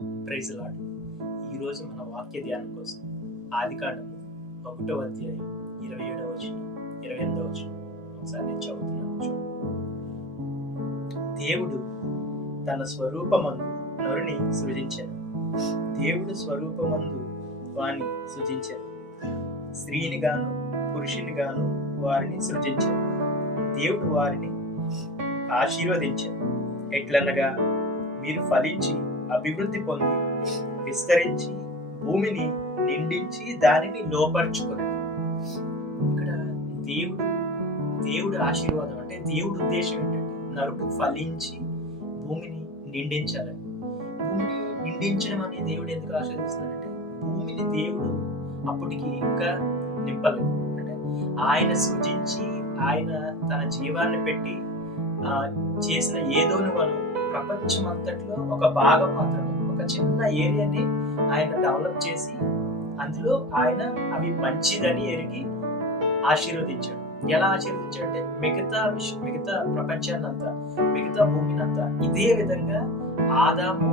Praise lord. ఈరోజు మన వాక్య ధ్యానం కోసం ఆదికాండము 1వ అధ్యాయం 27వ వచనం 28వ వచనం ఒకసారి నేను చదువుతున్నాను. దేవుడు తన స్వరూపమందు నరుని సృజించెను. దేవుడు స్వరూపమందు వారిని సృజించెను. స్త్రీని గాను పురుషుని గాను వారిని సృజించెను. దేవుడు వారిని ఆశీర్వదించెను. ఎట్లనగా, మీరు ఫలించి అభివృద్ధి పొంది విస్తరించి భూమిని నిండించి దానిని లోపరుచుకుని. ఇక్కడ దేవుడు ఆశీర్వాదం అంటే దేవుడి ఉద్దేశం ఏంటంటే నరుడు ఫలించి భూమిని నిండించాలని. భూమిని నిండించడం అనే దేవుడు ఎందుకు ఆశీర్వదిస్తున్నాడంటే, భూమిని దేవుడు అప్పటికి ఇంకా నింపలేదు. అంటే ఆయన సృజించి ఆయన తన జీవాన్ని పెట్టి చేసిన ఏదోని మనం ప్రపంచం అంతట్లో ఒక భాగం మాత్రమే, ఒక చిన్న ఏరియాని ఆయన డెవలప్ చేసి అందులో ఆయన అవి మంచిదని ఎరిగి ఆశీర్వదించాడు. ఎలా ఆశీర్వదించాడు అంటే, మిగతా ప్రపంచాన్ని అంతా, మిగతా భూమిని అంతా ఇదే విధంగా ఆదాము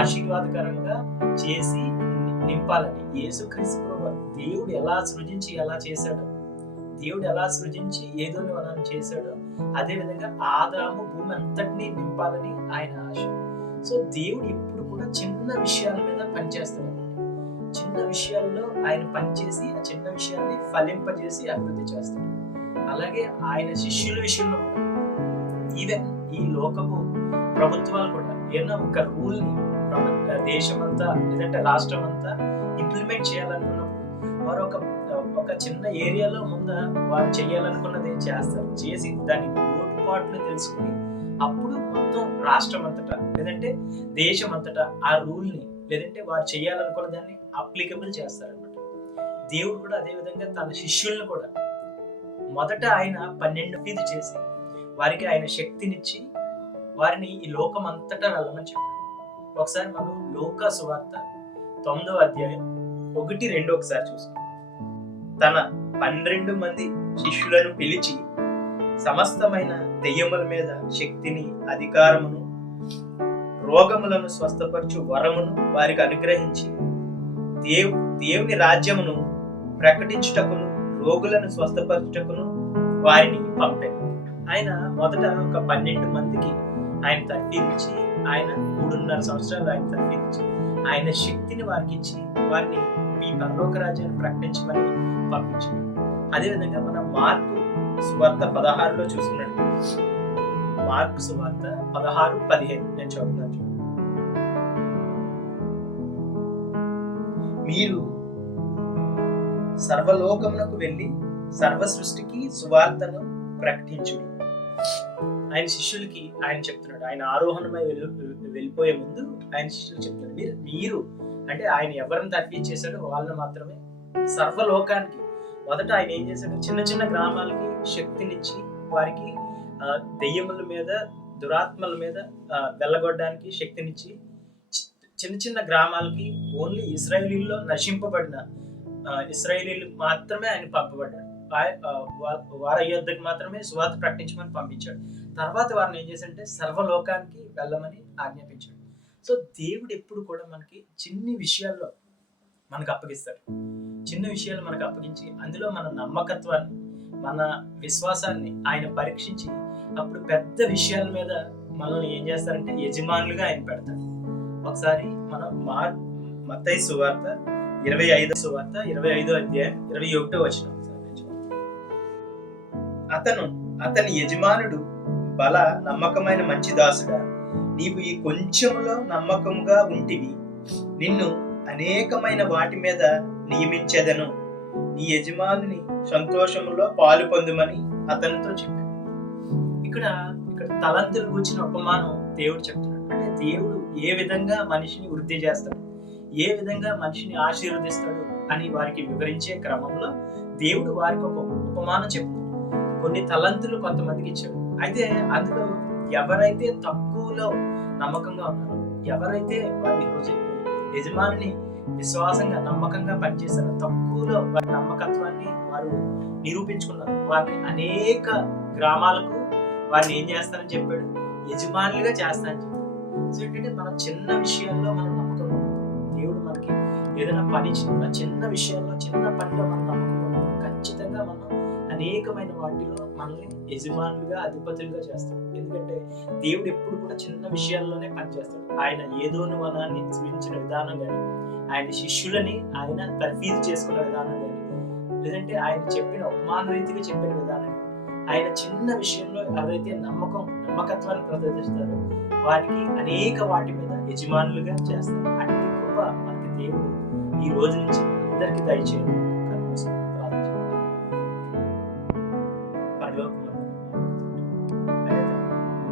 ఆశీర్వాదకరంగా చేసి నింపాలని. యేసుక్రీస్తు దేవుడు ఎలా సృజించి ఎలా చేశాడో, దేవుడు ఎలా సృజించి ఏదోని వనాన్ని చేశాడో అదే విధంగా ఆదాము భూమి అంతటినీ నింపాలని ఆయన ఆశ. సో దేవుడు ఎప్పుడు కూడా చిన్న విషయాల మీద పనిచేస్తాడు. చిన్న విషయాల్లో ఆయన పనిచేసి ఆ చిన్న విషయాన్ని ఫలింపజేసి అభివృద్ధి చేస్తాడు. అలాగే ఆయన శిష్యుల విషయంలో కూడా, ఈవెన్ ఈ లోకపు ప్రభుత్వాలు కూడా ఏదైనా ఒక రూల్ ని దేశమంతా లేదంటే రాష్ట్రం అంతా ఇంప్లిమెంట్ చేయాలనుకున్నప్పుడు వారు ఒక చిన్న ఏరియాలో ముందు వారు చేయాలనుకున్నది చేస్తారు. చేసి దాని లోటుపాట్లు తెలుసుకుని అప్పుడు మొత్తం రాష్ట్రం అంతటా లేదంటే దేశం అంతటా ఆ రూల్ ని లేదంటే వారు చేయాలనుకున్న దాన్ని అప్లికబుల్ చేస్తారనమాట. దేవుడు కూడా అదే విధంగా తన శిష్యులను కూడా మొదట ఆయన 12 చేసి వారికి ఆయన శక్తినిచ్చి వారిని ఈ లోకం అంతటా వెళ్ళమని చెప్పాడు. ఒకసారి మనం లూకా సువార్త 9వ అధ్యాయం 1-2 ఒకసారి చూస్తాం. తన 12 మంది శిష్యులను పిలిచి సమస్తమైన దెయ్యముల మీద శక్తిని, అధికారమును, రోగములను స్వస్థపరచు వరమును వారికి అనుగ్రహించి దేవుని రాజ్యమును ప్రకటించుటకును రోగులను స్వస్థపరచుటకును వారిని పంపారు. ఆయన మొదట ఒక 12 మందికి ఆయన తర్ఫీదిచ్చి, ఆయన 3.5 సంవత్సరాలు ఆయన తర్ఫీదిచ్చి ఆయన శక్తిని వారికి ఇచ్చి వారిని ఈ పరలోక రాజ్యాన్ని ప్రకటించమని పంపించారు. అదేవిధంగా మనం మార్కు సువార్త 16లో చూసుకున్నట్టు, మార్కు సువార్త 16-15 నేను చదువుతున్నాను. మీరు సర్వలోకమునకు వెళ్ళి సర్వ సృష్టికి సువార్తను ప్రకటించుడి. ఆయన శిష్యులకి ఆయన చెప్తున్నాడు. ఆయన ఆరోహణమై వెళ్ళిపోయే ముందు ఆయన శిష్యులు చెప్తున్నాడు, మీరు అంటే ఆయన ఎవరిని తర్ఫీదు చేశాడో వాళ్ళని మాత్రమే సర్వలోకానికి. మొదట ఆయన ఏం చేశాడు, చిన్న చిన్న గ్రామాలకి శక్తినిచ్చి వారికి దెయ్యముల మీద, దురాత్మల మీద వెళ్ళగొట్టడానికి శక్తినిచ్చి చిన్న చిన్న గ్రామాలకి ఓన్లీ ఇశ్రాయేలీల్లో నశింపబడిన ఇశ్రాయేలీలు మాత్రమే ఆయన పంపబడ్డాడు. వారి యుద్ధకు మాత్రమే సువార్త ప్రకటించమని పంపించాడు. తర్వాత వారిని ఏం చేశాడంటే సర్వలోకానికి వెళ్ళమని ఆజ్ఞాపించాడు. సో దేవుడు ఎప్పుడు కూడా మనకి చిన్ని విషయాల్లో మనకు అప్పగిస్తాడు. చిన్న విషయాలు మనకు అప్పగించి అందులో మన నమ్మకత్వాన్ని, మన విశ్వాసాన్ని ఆయన పరీక్షించి అప్పుడు పెద్ద విషయాల మీద మనల్ని ఏం చేస్తారంటే యజమానులుగా ఆయన పెడతాడు. ఒకసారి మనం మత్తయి సువార్త 25వ అధ్యాయం 21వ వచనం. అతని యజమానుడు, బల నమ్మకమైన మంచి దాసుడా, నీవు ఈ కొంచెములో నమ్మకముగా ఉంటివి, నిన్ను అనేకమైన వాటి మీద నియమించెదను, నీ యజమానుని సంతోషములో పాలు పొందుమని అతనితో చెప్పాడు. ఇక్కడ తలంతులు గురించిన ఉపమానం దేవుడు చెప్తున్నాడు. అంటే దేవుడు ఏ విధంగా మనిషిని వృద్ధి చేస్తాడు, ఏ విధంగా మనిషిని ఆశీర్వదిస్తాడు అని వారికి వివరించే క్రమంలో దేవుడు వారికి ఒక ఉపమానం చెప్తాడు. కొన్ని తలంతులు కొంతమందికి ఇచ్చాడు. అయితే అందులో ఎవరైతే తక్కువలో నమ్మకంగా ఉన్నారో, ఎవరైతే వారి యజమానిని విశ్వాసంగా నమ్మకంగా పనిచేశారో, తక్కువలో వారి నమ్మకత్వాన్ని వారు నిరూపించుకున్నారు, వారిని అనేక గ్రామాలకు వారిని ఏం చేస్తానని చెప్పాడు, యజమానులుగా చేస్తానని చెప్పాడు. సో ఏంటంటే మనం చిన్న విషయాల్లో మనం నమ్మకంగా ఏదైనా పని చిన్న విషయంలో చిన్న పనిలో మనం నమ్మకం ఉండదు, ఖచ్చితంగా మనం అనేకమైన వాటిలో మనల్ని యజమానులుగా అధిపతులుగా చేస్తాడు. ఎందుకంటే దేవుడు ఎప్పుడు కూడా చిన్న విషయాల్లోనే పనిచేస్తాడు. ఆయన ఏదోను వనాన్ని చూపించిన విధానం కానీ, ఆయన శిష్యులని ఆయన తర్ఫీదు చేసుకున్న విధానం కానీ, లేదంటే ఆయన చెప్పిన ఉపమాన రీతిగా చెప్పిన విధానం, ఆయన చిన్న విషయంలో ఎవరైతే నమ్మకత్వాన్ని ప్రదర్శిస్తారో వారికి అనేక వాటి మీద యజమానులుగా చేస్తారు. అట్టి కృప మనకి దేవుడు ఈ రోజు నుంచి అందరికీ దయచేయండి.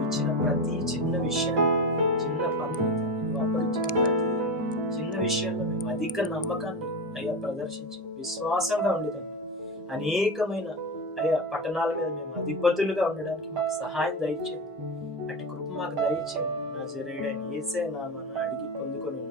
ఇచ్చిన ప్రతి చిన్న విషయాన్ని, చిన్న పని, నువ్వు అప్పగించిన ప్రతి చిన్న విషయంలో మేము అధిక నమ్మకాన్ని అయ్యా ప్రదర్శించి విశ్వాసంగా ఉండేదండి అనేకమైన అయ్యా పట్టణాల మీద మేము అధిపతులుగా ఉండడానికి మాకు సహాయం దయచేయండి. అటు కృప మాకు దయచేయండి. నజరేయుడైన యేసయ్య నామమున అడిగి పొందుకొని